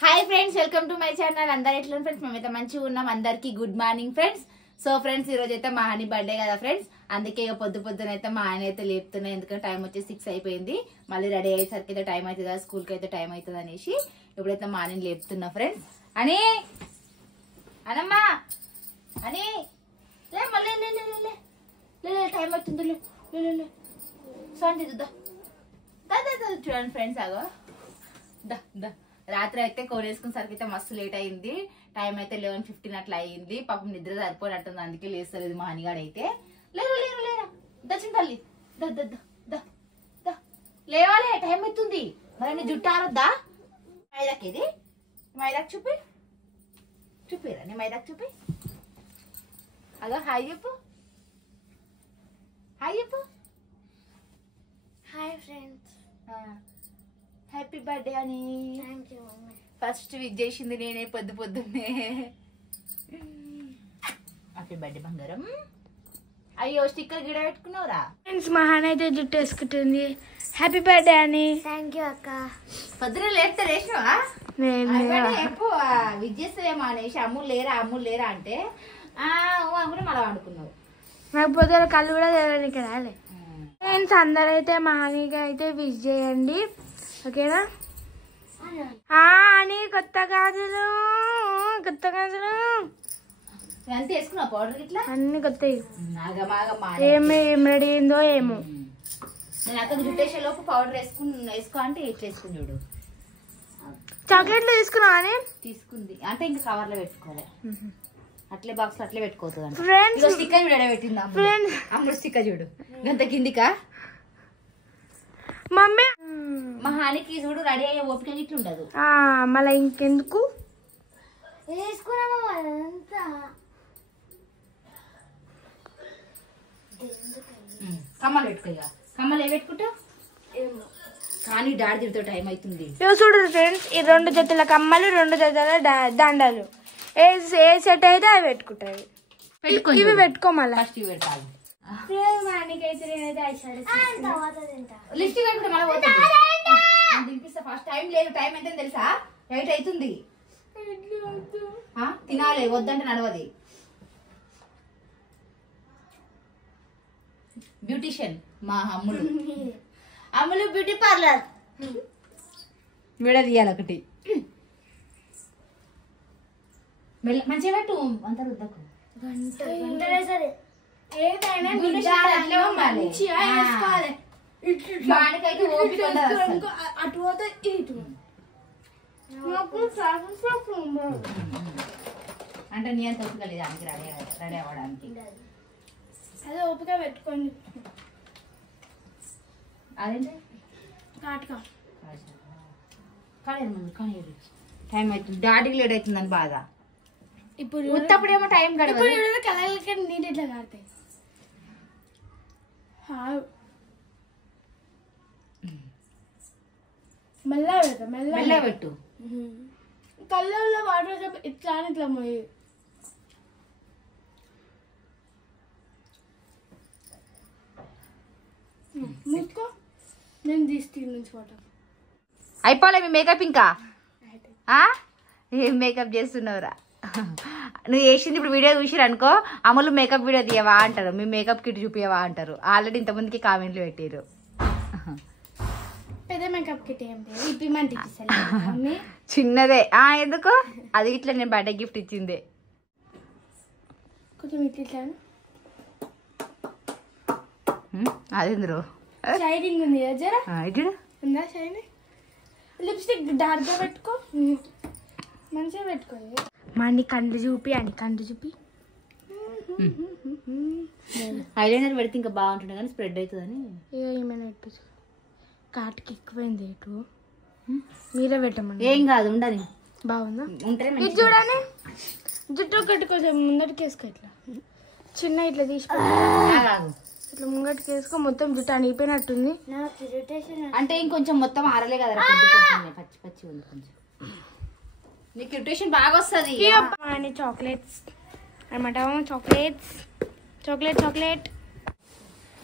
Hi friends, welcome to my channel. అందరు ఎట్లా friends? మేమైతే మంచిగా ఉన్నాం. అందరికి good morning friends. So friends, ఈ రోజు అయితే మా హాని బర్త్డే కదా ఫ్రెండ్స్. అందుకే ఇక పొద్దున అయితే మా ఆయన అయితే లేపుతున్నాయి. ఎందుకంటే టైం వచ్చి 6 అయిపోయింది. మళ్ళీ రెడీ అయ్యేసరికి అయితే టైం అవుతుంది కదా, స్కూల్కి అయితే టైం అవుతుంది అనేసి ఇప్పుడైతే మా ఆయన లేపుతున్నా ఫ్రెండ్స్. అని అనమ్మా అని మళ్ళీ టైం అవుతుంది. సౌండ్ చూడండి ఫ్రెండ్స్. ఆగో రాత్రి అయితే కోరేసుకునేసరికి అయితే మస్తు లేట్ అయింది. టైం అయితే 11:15 అట్లా అయింది. పాపం నిద్ర సరిపోనట్టుంది, అందుకే లేస్తలేదు మా హనిగాడు అయితే. లేరా దచ్చిన తల్లి లేవాలి, టైం అవుతుంది. మరి నీ జుట్టు ఆరొద్దా? మైదాకి ఇది మైదాకి చూపిరా నీ మైదాకి చూపి. అదో హాయ్ చెప్పు. హాయ్ ఫ్రెండ్స్, హ్యాపీ బర్త్డే అని. Thank you mummy. ఫస్ట్ విజ్ చేసింది నేనే పొద్దున్నే. హ్యాపీ బర్త్డే బంగారం. అయ్యో స్టిక్కర్ గిడ పెట్టుకున్నావురా? ఫ్రెండ్స్, మా హాని అయితే జుట్టు వేసుకుంటుంది. హ్యాపీ బర్త్డే అని. థ్యాంక్ యూ అక్క. పొద్దున లేస్తే రేసినవా? ఎప్పుడు విజ్ చేస్తావేమో అనేసి అమ్ములు లేరా అంటే కూడా మళ్ళీ అనుకున్నావు. నాకు పొద్దున కళ్ళు కూడా తెరడానికి రాలే. ఫ్రెండ్స్, అందరైతే మా హానికి అయితే విజ్ చేయండి, ఓకేనా? అని కొత్త గాజులు అంతే వేసుకున్నావు పౌడర్ ఇట్లా అన్ని కొత్తవి. ఏం ఏం రెడీ అయిందో ఏమో. నేను అక్కడ జుట్టేసే లోపు పౌడర్ వేసుకో అంటే ఇట్లా వేసుకుని చూడు. చాక్లెట్లు తీసుకున్నా అని తీసుకుంది అంటే ఇంకా కవర్ లో పెట్టుకోవాలి. అట్లే బాక్స్ అట్లే పెట్టుకోవచ్చు. ఫ్రెండ్స్, స్టిక్కర్ చూడ పెట్టింది అమ్ముడు స్టిక్కర్ చూడు గంత కిందికా. మమ్మీ మా హానికి చూడు రెడీ అయ్యే ఓపిక ఇట్లా ఉండదు. మళ్ళీ ఇంకెందుకు కమ్మలు పెట్టుకో. కమ్మలు ఏ పెట్టుకుంటా కానీ డాడీ తిరితో టైం అవుతుంది. చూడు ఫ్రెండ్స్, ఈ 2 జతల కమ్మలు, 2 జతల దండలు ఏ సెట్ అయితే అవి పెట్టుకుంటారు. ఇవి పెట్టుకో మళ్ళీ ఫస్ట్ ఇవి పెట్టాలి. లిప్స్టిక్ దింపిస్తా ఫస్ట్. టైం లేదు. టైం ఎంత తెలుసా? 8 అవుతుంది. తినాలి, వద్దంటే నడవది. బ్యూటిషియన్ మా అమ్ములు బ్యూటీ పార్లర్ విడదీయాలి ఒకటి. మంచిగా పెట్టు అంత రుద్దకు. అంటే నీ అంత ఓపిక లేదు దానికి రెడీ అవ్వడానికి. అదే ఓపిక పెట్టుకోండి. అదేంటి కానీ టైం అవుతుంది. డాడీకి లేట్ అవుతుందని బాధ. ఇప్పుడు ఉత్తప్పుడేమో టైం గడవదు. కలగలకి నీళ్ళు ఇట్లా కాడతాయి. మెల్ల పెట్టు. కళ్ళల్లో వాటర్ ఇట్లా అని ఇట్లా మోయి. మూసుకో, నేను తీసి నుంచి వాటర్. అయిపోలే మీ మేకప్ ఇంకా? ఏం మేకప్ చేస్తున్నావురా నువ్వు? వేసింది ఇప్పుడు వీడియో చూసిరు అనుకో, అమలు మేకప్ వీడియో తీయవా అంటారు, మీ మేకప్ కిట్ చూపియవా అంటారు. ఆల్రెడీ ఇంతమందికి కామెంట్లు పెట్టారు. పెద్ద మేకప్ కిట్ ఏమి చిన్నదే. ఎందుకు? అది ఇట్లా నేను బర్త్డే గిఫ్ట్ ఇచ్చిందే. కొంచెం ఇట్లా అదేంద్రో షైనింగ్ ఉంది జరా. ఇటు ఉందా షైనింగ్? లిప్స్టిక్ డార్క్గా పెట్టుకో, మంచిగా పెట్టుకోండి. మా కండ్లు చూపి ఐలైనర్ పెడితే ఇంకా బాగుంటుంది కానీ స్ప్రెడ్ అవుతుందని ఏమైనా పెట్టు. కాటుకి ఎక్కువైంది రేటు, మీరే పెట్టమండి. ఏం కాదు, ఉండని. బాగుందా? ఉంటే ఇది చూడండి, జుట్టు ఒకటి కొంచెం ముందటికి వేసుకో. ఇట్లా చిన్న ఇట్లా తీసుకో, ఇట్లా ముంగటికి వేసుకో. మొత్తం జుట్టు అనిగిపోయినట్టుంది. అంటే ఇంకొంచెం మొత్తం ఆరలే కదా, పచ్చి పచ్చి ఉంది కొంచెం. నీకు ఇరిటేషన్ బాగా వస్తుంది. చాక్లెట్స్ అనమాట. చాక్లెట్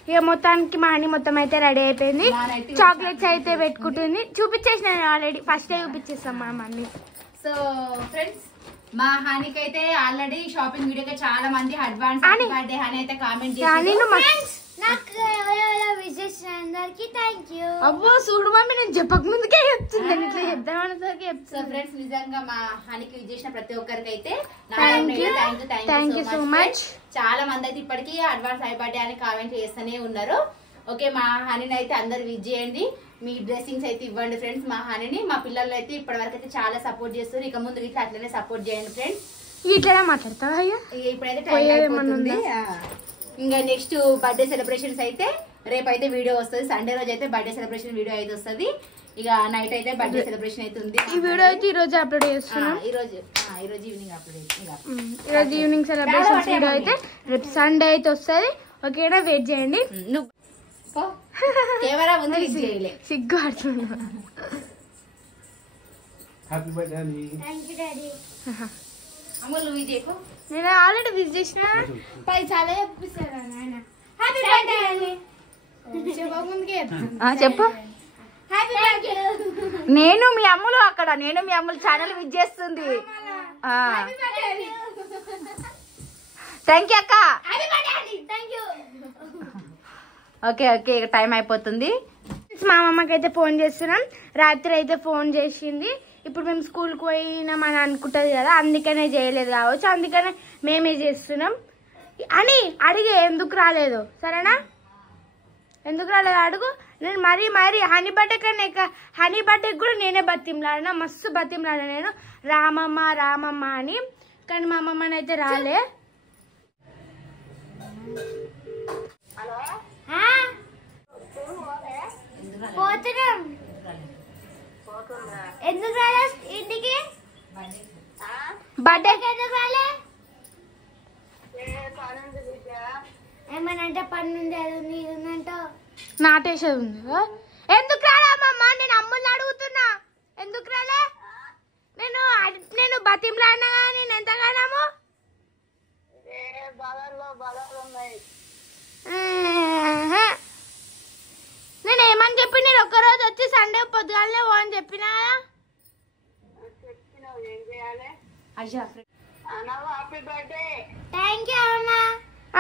ఇక మొత్తానికి మా హాని మొత్తం అయితే రెడీ అయిపోయింది. చాక్లెట్స్ అయితే పెట్టుకుంటుంది. చూపించేసిన ఆల్రెడీ, ఫస్ట్ చూపించేస్తాం మా మమ్మీ. సో ఫ్రెండ్స్ మా హానికి అయితే ఆల్రెడీ షాపింగ్ వీడియోకి చాలా మంది అడ్వాన్స్ బర్త్డే హాని అయితే కామెంట్ చేశారు. అబ్బో చూడు మమ్మీ నేను చెప్పక ముందుకే చెప్తున్నాను ఇట్లా చెప్తామని. సో ఫ్రెండ్స్ నిజంగా మా హానికి విజ్ చేసిన ప్రతి ఒక్కరికి అయితే థ్యాంక్ యూ సో మచ్. చాలా మంది అయితే ఇప్పటికీ అడ్వాన్స్ హ్యాపీ బర్త్డే అని కామెంట్ చేస్తూనే ఉన్నారు. ఓకే మా హానిని అయితే అందరు విజ్ చేయండి, మీ డ్రెస్సింగ్స్ అయితే ఇవ్వండి ఫ్రెండ్స్. మా హానిని మా పిల్లలు అయితే ఇప్పటి వరకు అయితే చాలా సపోర్ట్ చేస్తారు, ఇక ముందు ఇట్లా అట్లనే సపోర్ట్ చేయండి ఫ్రెండ్స్. ఇట్లా మాట్లాడతావా అయ్యా? ఇప్పుడైతే టైం అయిపోతుంది. ఇంకా నెక్స్ట్ బర్త్డే సెలబ్రేషన్స్ అయితే రేపు అయితే వీడియో వస్తుంది. సండే రోజు అయితే బర్త్డే సెలబ్రేషన్ వీడియో అయితే వస్తుంది. ఇక నైట్ అయితే బర్త్డే సెలబ్రేషన్ అయితే ఉంది. ఈ వీడియో అయితే ఈ రోజు అప్లోడ్ చేస్తున్నాం. ఈ రోజు ఈవినింగ్ అప్లోడ్ చేస్తాం. ఈ రోజు ఈవినింగ్ సెలబ్రేషన్ వీడియో అయితే రేపు సండే అయితే వస్తుంది. ఓకేనా, వెయిట్ చేయండి. కెమెరా ఉంది సిగ్గు ఆడుతున్నా. అమ్ములు నువ్వు ఇది చెప్పు. నేను ఆల్రెడీ విజిట్ చేసిన చాలా చెప్పిస్తాను ఆయన. చెప్పు. నేను మీ అమ్ములు అక్కడ మీ అమ్ములు ఛానల్ విజ్ చేస్తుంది. థ్యాంక్ యూ అక్క. ఓకే ఓకే ఇక టైం అయిపోతుంది. మా అమ్మకి అయితే ఫోన్ చేస్తున్నాం. రాత్రి అయితే ఫోన్ చేసింది. ఇప్పుడు మేము స్కూల్కి పోయినామని అనుకుంటుంది కదా, అందుకనే చేయలేదు కావచ్చు, అందుకనే మేమే చేస్తున్నాం అని అడిగే. ఎందుకు రాలేదు సరేనా, ఎందుకు రాలేదు అడుగు. నేను మరీ హనీ బర్త్డే కన్నా హనీ బర్త్డేకి కూడా నేనే బతిమలాడినా, మస్తు బతిమలాడినా నేను రామమ్మ అని. కానీ మా అమ్మమ్మని అయితే రాలే. పోతున్నాం. ఎందుకు రాలే ఇంటికి? బర్త్డేకి ఎందుకు రాలే? ఏమనంటే పని ఉంది, అది ఉంది, ఇది ఉందంటో నాటేసేది ఉంది. ఎందుకు రాలేమ్మా? నేను అమ్ముల్ని అడుగుతున్నా, ఎందుకు రాలే? నేను బతిమలాడినా కానీ నేను ఎంతగానాము. నేను ఏమని చెప్పి నేను ఒక్కరోజు వచ్చి సండే పొద్దుగాలనే పో అని చెప్పినా కదా. థ్యాంక్ యూ అన్నా.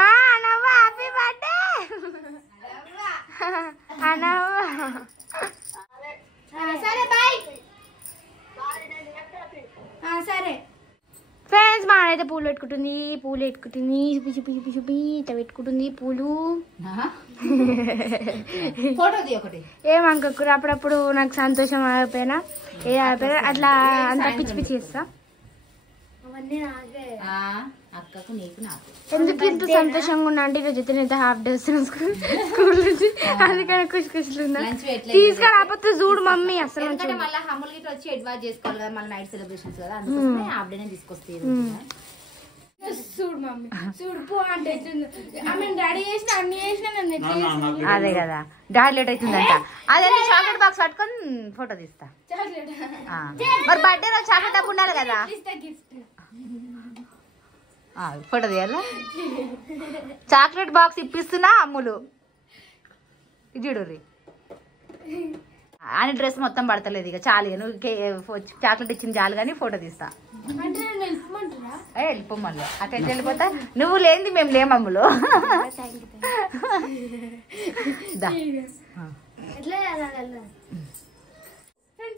అనవ్వ హ్యాపీ బర్త్డే అనవ్వ. సరే బాయ్. సరే ఫ్రెండ్స్, మా అయితే పూలు పెట్టుకుంటుంది ఇట్లా పెట్టుకుంటుంది పూలు. ఏమనుకోకూర, అప్పుడప్పుడు నాకు సంతోషం అయిపోయినా అట్లా అంత పిచ్చి చేస్తా. ఎందుకు ఇంత సంతోషంగా ఉన్నా అంటే ఈరోజు అయితే నేను హాఫ్ డే వస్తున్నాను స్కూల్ నుంచి, అందుకని ఖుషి ఉన్నా. తీసుకురాకపోతే చూడు మమ్మీ అసలు వచ్చి అడ్వాన్స్ చేసుకోవాలి కదా, మళ్ళీ నైట్ సెలబ్రేషన్స్ కదా, అందుకోసమే హాఫ్ డే తీసుకొస్తే. చూడు మమ్మీ చూడు పో అంటే డాడీ చేసిన అన్ని చేసిన. అదే కదా డాడీ లేట్ అవుతుందంట. అదే చాక్లెట్ బాక్స్ పట్టుకొని ఫోటో తీస్తా. మరి బర్త్డే రోజు చాక్లెట్ డబ్బు ఉండాలి కదా, ఫోటో తీయాలా? చాక్లెట్ బాక్స్ ఇప్పిస్తున్నా అమ్ములు. చూడు అని డ్రెస్ మొత్తం పడతలేదు ఇక చాలు. నువ్వు చాక్లెట్ ఇచ్చింది చాలు కానీ ఫోటో తీస్తా. వెళ్ళిపోమల్లు అక్కడికి వెళ్ళిపోతా. నువ్వు లేనిది మేము లేము అమ్ములు.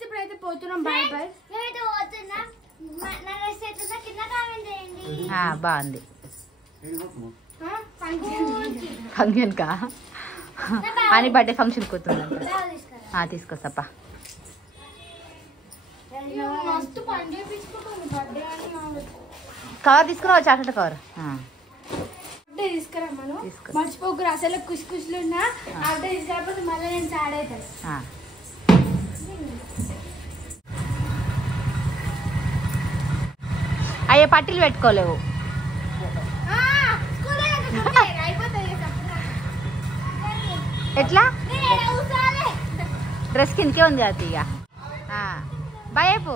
ఇప్పుడైతే పోతున్నాం. Bye bye. బాగుంది. ఫంక్షన్ కా అని బర్త్డే ఫంక్షన్ కూతురు తీసుకొస్తాపా. కవర్ తీసుకున్నావా? చాక్లెట్ కవర్ తీసుకురామ్మను. మర్చిపోకురు అసలు కుషులు ఉన్నా అడ్డే తీసుకురాకపోతే మళ్ళీ నేను సాడ్ అవుతాను. అయ్యే పట్టీలు పెట్టుకోలేవు. ఎట్లా డ్రెస్ కిందకే ఉంది కదా ఇక. బాయ్ అయిపో.